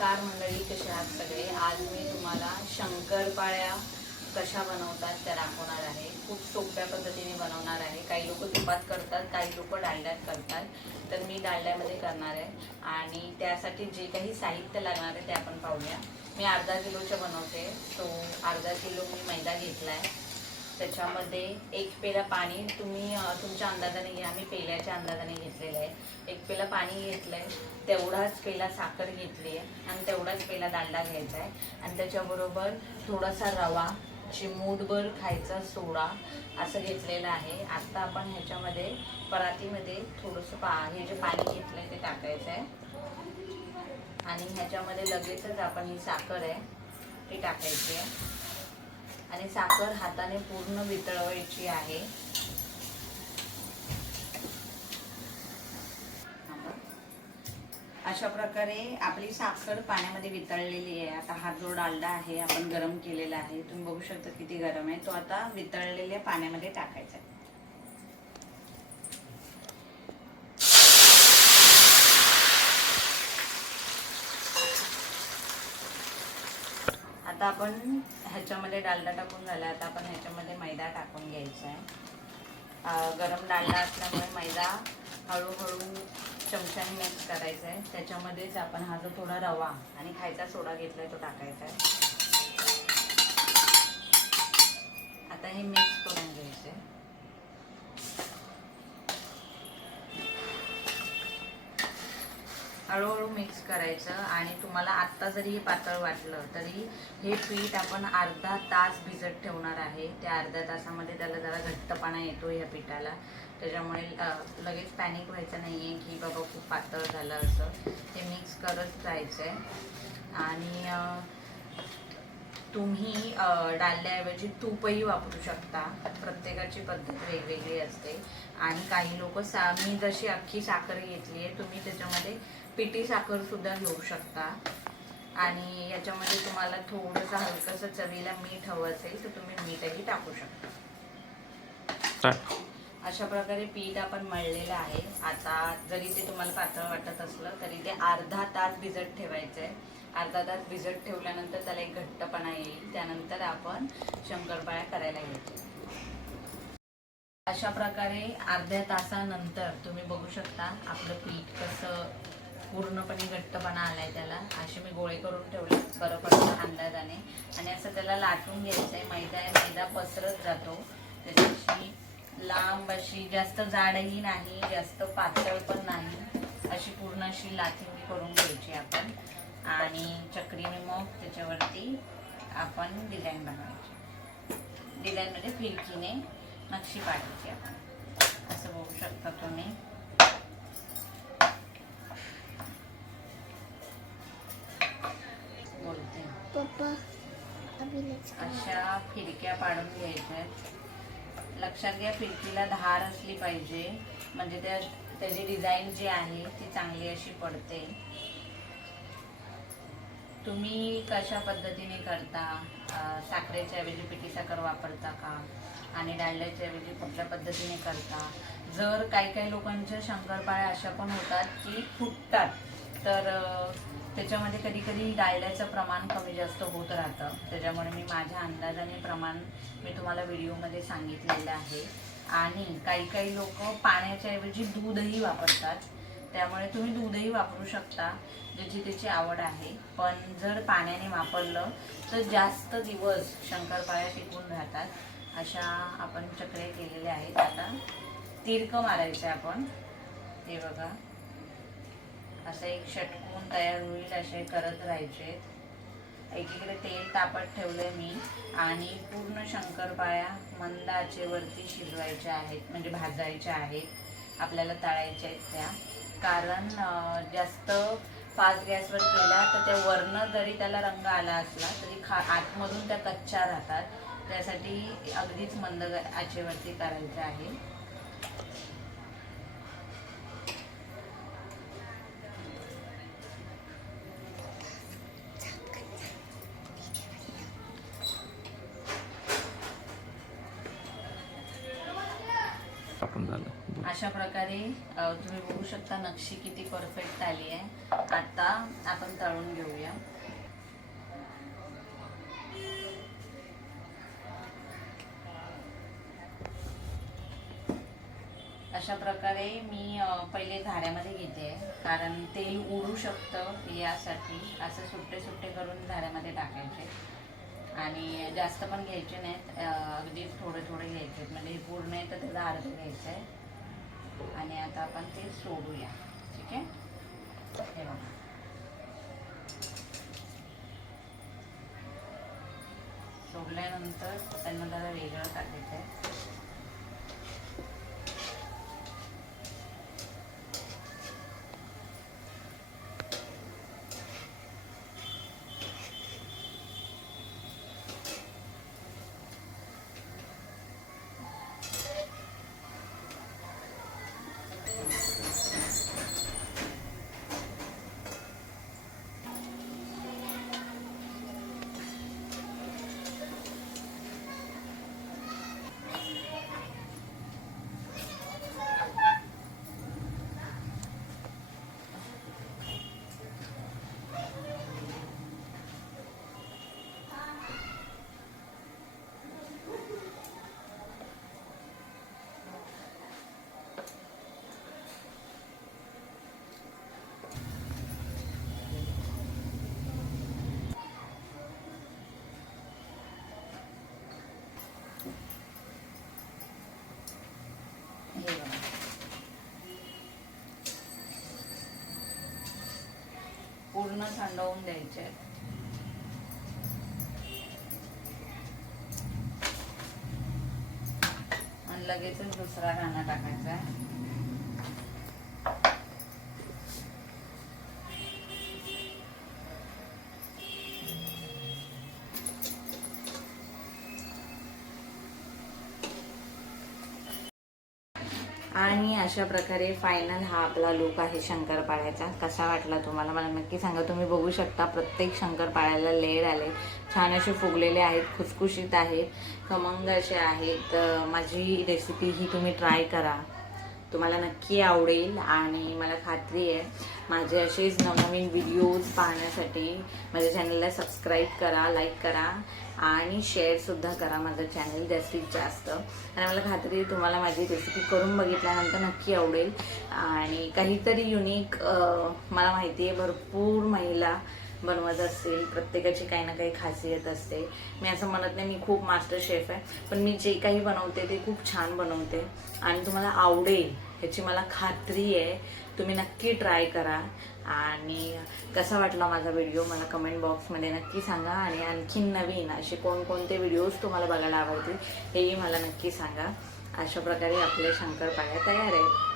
नमस्कार मंडळी कसे आहात सगळे? आज मी तुम्हाला शंकरपाळ्या कशा बनवतात त्या दाखवणार आहे. खूप सोप्या पद्धतीने बनवणार आहे. काही लोक तुपात करतात काही लोक डालड्यात करतात. तर मी डालड्यामध्ये करणार आहे. आणि त्यासाठी जे काही साहित्य लागणार आहे ते आपण पाहूया. मी अर्धा किलोचं बनवते. सो अर्धा किलो मी मैदा घेतला आहे त्याच्यामध्ये एक पेला पाणी तुम्ही तुमच्या अंदाजाने घ्या. मी पेल्याच्या अंदाजाने घेतलेलं आहे. एक पेला पाणी घेतलं आहे तेवढाच पेला साखर घेतली आहे आणि तेवढाच पेला दांडा घ्यायचा आहे. आणि त्याच्याबरोबर थोडासा रवा चिमूटभर खायचा सोडा असं घेतलेलं आहे. आत्ता आपण ह्याच्यामध्ये परातीमध्ये थोडंसं पा हे जे पाणी घेतलं आहे ते टाकायचं आहे. आणि ह्याच्यामध्ये लगेचच आपण ही साखर आहे ती टाकायची आहे. आणि साखर हाताने पूर्ण वितळवायची आहे. अशा प्रकारे आपली साखर पाण्यामध्ये वितळलेली आहे. आता हा जो डालडा आहे आपण गरम केलेला आहे तुम्ही बघू शकता किती गरम आहे. तो आता वितळलेल्या पाण्यामध्ये टाकायचा आहे. आता आपण ह्याच्यामध्ये डालडा टाकून झाला आता आपण ह्याच्यामध्ये मैदा टाकून घ्यायचा आहे. गरम डालडा असल्यामुळे मैदा हळूहळू चमच्याने मिक्स करायचा आहे. त्याच्यामध्येच आपण हा जो थोडा रवा आणि खायचा सोडा घेतला आहे तो टाकायचा आहे. हळूहळू मिक्स करायचं आणि तुम्हाला आत्ता जरी हे पातळ वाटलं तरी हे पीठ आपण अर्धा तास भिजत ठेवणार आहे. त्या अर्ध्या तासामध्ये त्याला जरा घट्टपणा येतो ह्या पिठाला. त्याच्यामुळे लगेच पॅनिक व्हायचं नाही आहे की बाबा खूप पातळ झालं असं. ते मिक्स करत जायचं आहे आणि तुम्ही डालल्याऐवजी तूपही वापरू शकता. प्रत्येकाची पद्धत वेगवेगळी असते. आणि काही लोक सा मी जशी अख्खी साखर घेतली आहे तुम्ही त्याच्यामध्ये पिठी साखर सुद्धा घेऊ शकता. आणि याच्यामध्ये तुम्हाला थोडंसं हलकंसं चवीला मीठ हवं असेल तर तुम्ही मीठही टाकू शकता. अशा प्रकारे पीठ आपण मळलेलं आहे. आता जरी ते तुम्हाला पातळ वाटत असलं तरी ते अर्धा तास भिजत ठेवायचं आहे अर्धा तास भिजत ठेवल्यानंतर त्याला एक घट्टपणा येईल. त्यानंतर आपण शंकरपाळ्या करायला घेतो. अशा प्रकारे अर्ध्या तासानंतर तुम्ही बघू शकता आपलं पीठ कसं पूर्णपणे घट्टपणा आलाय त्याला. असे मी गोळे करून ठेवले बरं पडतं अंदाजाने आणि असं त्याला लाटून घ्यायचं आहे मैदा आहे. मैदा पसरत जातो. त्याच्याशी लांब अशी जास्त जाडही नाही जास्त पातळ पण नाही. अशी पूर्ण अशी लाथिंग करून घ्यायची आपण. आणि चक्रीने मग त्याच्यावरती आपण डिझाईन बनवायची. डिझाईनमध्ये फिरकीने नक्षी पाडायची आपण. असं बघू शकता तुम्ही. अशा फिरक्या पाडून घ्यायच्या आहेत. लक्षात घ्या फिरकीला धार असली पाहिजे. म्हणजे त्या त्याची डिझाईन जी आहे ती चांगली अशी पडते. तुम्ही कशा पद्धतीने करता? साखरेच्या ऐवजी पिठी साखर वापरता का? आणि डाळल्याच्या ऐवजी कुठल्या पद्धतीने करता? जर काही काही लोकांच्या शंकरपाळ्या अशा पण होतात की फुटतात तर त्याच्यामध्ये कधी कधी डाळल्याचं प्रमाण कमी जास्त होत राहतं. त्याच्यामुळे मी माझ्या अंदाजाने प्रमाण मी तुम्हाला व्हिडिओमध्ये सांगितलेलं आहे. आणि काही काही लोक पाण्याच्या ऐवजी दूधही वापरतात. त्यामुळे तुम्ही दूधही वापरू शकता ज्याची त्याची आवड आहे. पण जर पाण्याने वापरलं तर जास्त दिवस शंकरपाळ्या टिकून राहतात. अशा आपण चक्रे केलेल्या आहेत. आता तिरकं मारायचं आपण. हे बघा. असं एक षटकून तयार होईल असे करत राहायचे. एकीकडे तेल तापत ठेवलंय मी आणि पूर्ण शंकरपाळ्या मंद आचेवरती शिजवायच्या आहेत म्हणजे भाजायच्या आहेत. आपल्याला तळायच्या आहेत त्या. कारण जास्त फास्ट गॅसवर केला तर त्या वरनं जरी त्याला रंग आला असला तरी खा आतमधून त्या कच्च्या राहतात. त्यासाठी अगदीच मंद आचेवरती करायचं आहे. पण झालं. अशा प्रकारे तुम्ही बघू शकता नक्षी किती परफेक्ट आली आहे. आता आपण तळून घेऊया. अशा प्रकारे मी पहिले झाड्यामध्ये घेते. कारण तेल उडू शकतं यासाठी असं सुट्टे सुट्टे करून झाड्यामध्ये टाकायचे. आणि जास्त पण घ्यायचे नाहीत. अगदी थोडे थोडे घ्यायचे म्हणजे हे पूर्ण आहे तर त्याला अर्ध घ्यायचा आहे. आणि आता आपण ते सोडूया. ठीक आहे? हे बघा. सोडल्यानंतर त्यांना जरा वेगळं टाकायचं आहे. पूर्ण होऊन द्यायचे आहेत. आणि लगेचच दुसरा राणा टाकायचा आहे आणि अशा प्रकारे फायनल हा आपला लुक आहे शंकरपाळ्याचा. कसा वाटला तुम्हाला? मला नक्की सांगा. तुम्ही बघू शकता प्रत्येक शंकरपाळ्याला लेड आले. छान असे फुगलेले आहेत खुसखुशीत आहेत खमंग असे आहेत. माझी रेसिपी ही तुम्ही ट्राय करा. तुम्हाला नक्की आवडेल आणि मला खात्री आहे माझे असेच नवनवीन व्हिडिओज पाहण्यासाठी माझ्या चॅनलला सबस्क्राईब करा लाईक करा आणि शेअरसुद्धा करा माझं चॅनल जास्तीत जास्त. आणि मला खात्री तुम्हाला माझी रेसिपी करून बघितल्यानंतर नक्की आवडेल. आणि काहीतरी युनिक मला माहिती आहे भरपूर महिला बनवत असतील प्रत्येकाची काही ना काही खासियत असते. मी असं म्हणत नाही मी खूप मास्टर शेफ आहे पण मी जे काही बनवते ते खूप छान बनवते. आणि तुम्हाला आवडेल ह्याची मला खात्री आहे. तुम्ही नक्की ट्राय करा. आणि कसा वाटला माझा व्हिडिओ मला कमेंट बॉक्समध्ये नक्की सांगा. आणि आणखी नवीन असे कोणकोणते व्हिडिओज तुम्हाला बघायला आवडतील हेही मला नक्की सांगा. अशा प्रकारे आपले शंकरपाळ्या तयार आहेत.